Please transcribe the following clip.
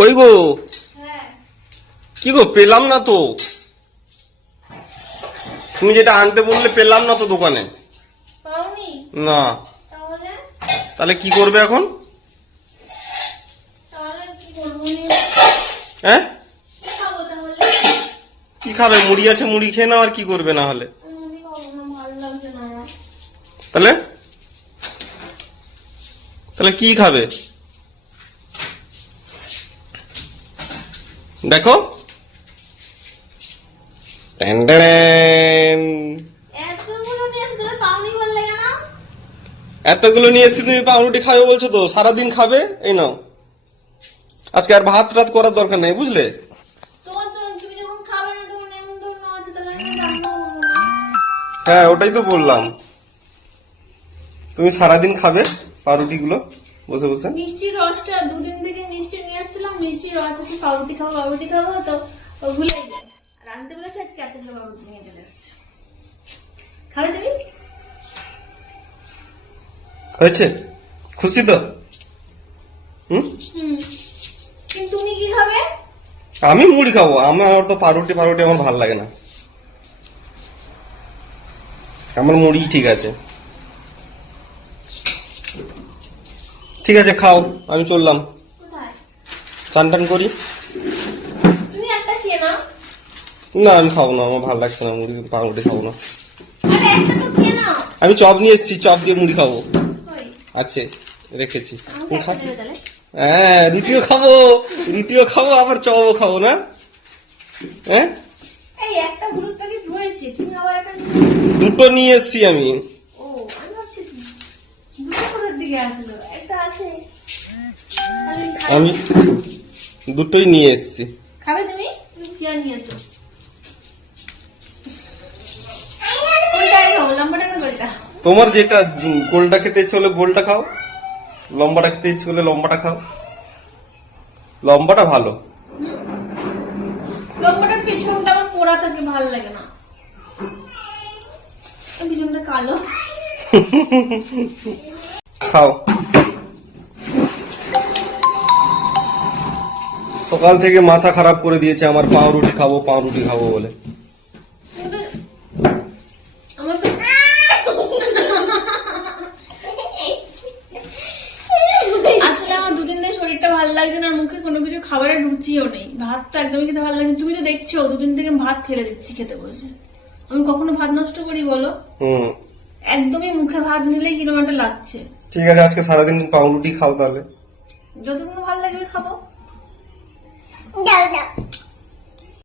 কই গো? হ্যাঁ। কি গো পেলাম না তো। তুমি যেটা আনতে বললে পেলাম না তো দোকানে। না। তাহলে? কি করবে এখন? হ্যাঁ? কি খাব মুড়ি আছে মুড়ি খেয়ে নাও আর কি করবে না হলে? তাহলে? তাহলে কি খাবে? দেখো। এতগুলো নিয়ে এসছি তুমি পাউরুটি খাবে বলছো তো সারাদিন খাবে? এই নাও। আজকে আর ভাত রাত করার দরকার নেই বুঝলে? হ্যাঁ ওটাই তো বললাম। তুমি সারাদিন খাবে পাউরুটি গুলো বসে বসে? মিষ্টির রসটা দুদিন থেকে মিষ্টি আসছিলাম মিষ্টির রস আছে পাউরুটি খাব পাউরুটি খাব তো ভুলে গেছে আর আনতে বলেছে আজকে এতগুলো পাউরুটি নিয়ে চলে এসছে। খাবে তুমি? হয়েছে? খুশি তো? কিন্তু তুমি কি খাবে? আমি মুড়ি খাব। আমার তো পাউরুটি পাউরুটি আমার ভালো লাগে না। আমার মুড়ি ঠিক আছে। ঠিক আছে খাও। আমি চললাম। চান টান করি। তুমি একটা খেয়ে নাও। না আমি খাব না আমার ভালো লাগছে না মুড়ি পাউরুটি খাব না। আমি চপ নিয়ে এসেছি চপ দিয়ে মুড়ি খাব। আছে রেখেছি। হ্যাঁ রুটিও খাব রুটিও খাব আবার চপও খাব না। হ্যাঁ। দুটো নিয়ে এসেছি আমি। আমি দুটোই নিয়ে এসেছি। খাবে তুমি? চেয়ার নিয়ে এসো। লম্বাটা তোমার যেটা গোলটা খেতে ইচ্ছে হলে গোলটা খাও। লম্বাটা খেতে ইচ্ছে হলে লম্বাটা খাও। লম্বাটা ভালো। লম্বাটার পেছনটা আমার পোড়া থাকে ভালো লাগে না। পিছনটা কালো। খাও। সকাল থেকে মাথা খারাপ করে দিয়েছে আমার পাউরুটি খাব পাউরুটি খাব বলে। কিন্তু আমার তো আসলে আমার দুদিন ধরে শরীরটা ভালো লাগছে না আর মুখে কোনো কিছু খাবারের রুচিও নেই। ভাত তো একদমই খেতে ভালো লাগছে তুমি তো দেখছ দুদিন থেকে ভাত ফেলে দিচ্ছি খেতে বসে। আমি কখনো ভাত নষ্ট করি বলো? হুম। একদমই মুখে ভাত একটা লাগছে। ঠিক আছে আজকে সারাদিন পাউরুটি খাও তাহলে। যতক্ষণ ভালো লাগবে খাব। No, no.